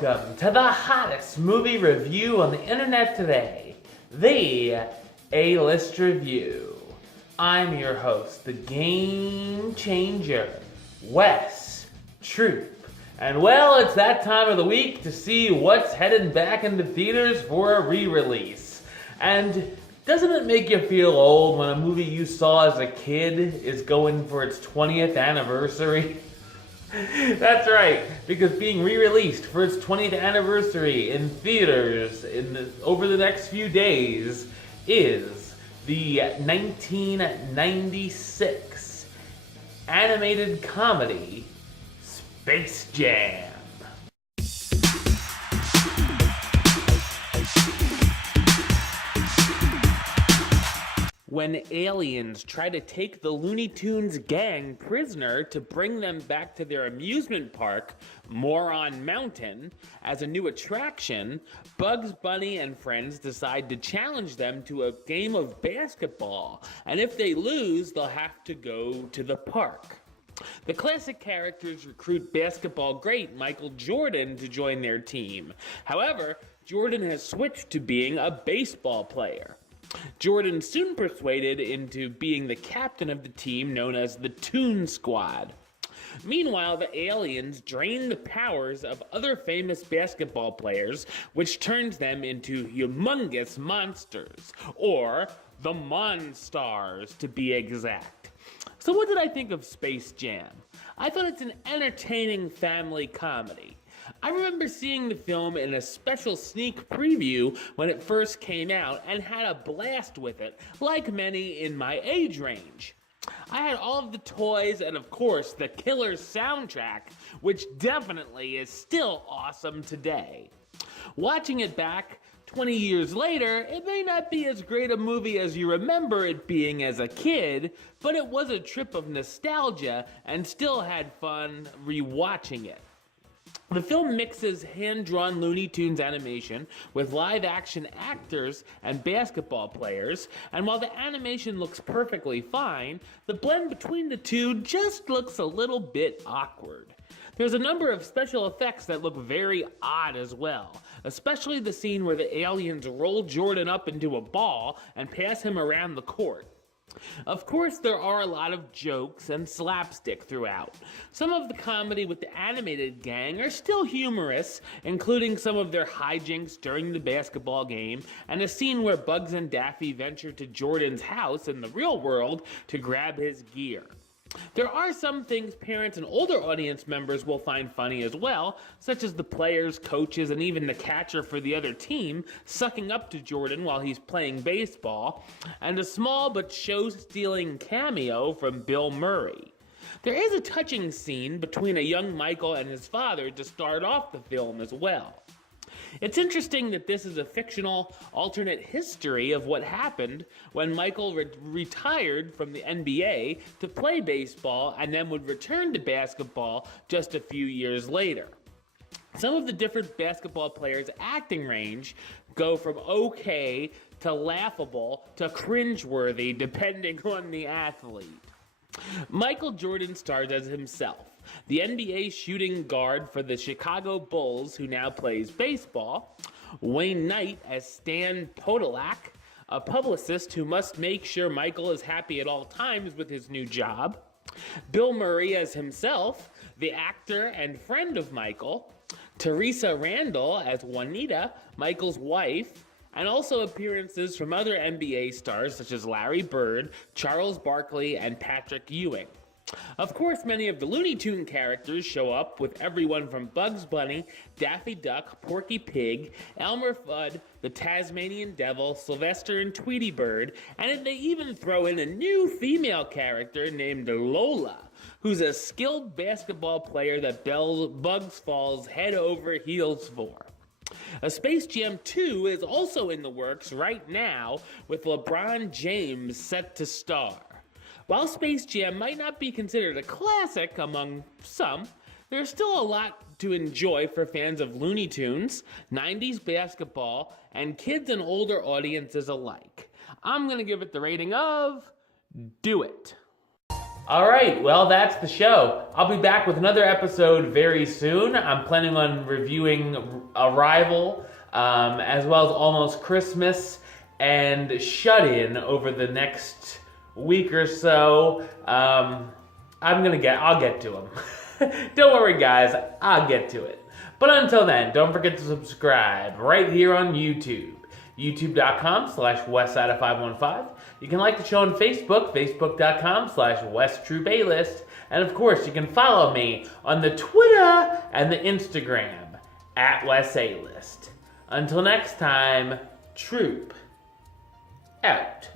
Welcome to the hottest movie review on the internet today, the A-List Review. I'm your host, the Game Changer, Wes Troop. And well, it's that time of the week to see what's headed back into theaters for a re-release. And doesn't it make you feel old when a movie you saw as a kid is going for its 20th anniversary? That's right, because being re-released for its 20th anniversary in theaters over the next few days is the 1996 animated comedy Space Jam. When aliens try to take the Looney Tunes gang prisoner to bring them back to their amusement park, Moron Mountain, as a new attraction, Bugs Bunny and friends decide to challenge them to a game of basketball, and if they lose, they'll have to go to the park. The classic characters recruit basketball great Michael Jordan to join their team. However, Jordan has switched to being a baseball player. Jordan soon persuaded into being the captain of the team known as the Toon Squad. Meanwhile, the aliens drain the powers of other famous basketball players, which turns them into humongous monsters, or the Monstars to be exact. So what did I think of Space Jam? I thought it's an entertaining family comedy. I remember seeing the film in a special sneak preview when it first came out and had a blast with it, like many in my age range. I had all of the toys and, of course, the killer soundtrack, which definitely is still awesome today. Watching it back 20 years later, it may not be as great a movie as you remember it being as a kid, but it was a trip of nostalgia and still had fun rewatching it. The film mixes hand-drawn Looney Tunes animation with live-action actors and basketball players, and while the animation looks perfectly fine, the blend between the two just looks a little bit awkward. There's a number of special effects that look very odd as well, especially the scene where the aliens roll Jordan up into a ball and pass him around the court. Of course, there are a lot of jokes and slapstick throughout. Some of the comedy with the animated gang are still humorous, including some of their hijinks during the basketball game and a scene where Bugs and Daffy venture to Jordan's house in the real world to grab his gear. There are some things parents and older audience members will find funny as well, such as the players, coaches, and even the catcher for the other team sucking up to Jordan while he's playing baseball, and a small but show-stealing cameo from Bill Murray. There is a touching scene between a young Michael and his father to start off the film as well. It's interesting that this is a fictional alternate history of what happened when Michael retired from the NBA to play baseball and then would return to basketball just a few years later. Some of the different basketball players' acting range go from okay to laughable to cringeworthy depending on the athlete. Michael Jordan stars as himself, the NBA shooting guard for the Chicago Bulls who now plays baseball, Wayne Knight as Stan Podolak, a publicist who must make sure Michael is happy at all times with his new job, Bill Murray as himself, the actor and friend of Michael, Teresa Randall as Juanita, Michael's wife, and also appearances from other NBA stars such as Larry Bird, Charles Barkley, and Patrick Ewing. Of course, many of the Looney Tune characters show up with everyone from Bugs Bunny, Daffy Duck, Porky Pig, Elmer Fudd, the Tasmanian Devil, Sylvester and Tweety Bird, and they even throw in a new female character named Lola, who's a skilled basketball player that Bugs falls head over heels for. A Space Jam 2 is also in the works right now, with LeBron James set to star. While Space Jam might not be considered a classic among some, there's still a lot to enjoy for fans of Looney Tunes, 90s basketball, and kids and older audiences alike. I'm going to give it the rating of Do It. All right, well, that's the show. I'll be back with another episode very soon. I'm planning on reviewing Arrival, as well as Almost Christmas and Shut In over the next week or so. I'll get to them. Don't worry, guys, I'll get to it. But until then, don't forget to subscribe right here on YouTube. youtube.com/westside515. You can like the show on Facebook, facebook.com/WestTrueBaylist. And of course, you can follow me on the Twitter and the Instagram @WestAList. Until next time, Troop out.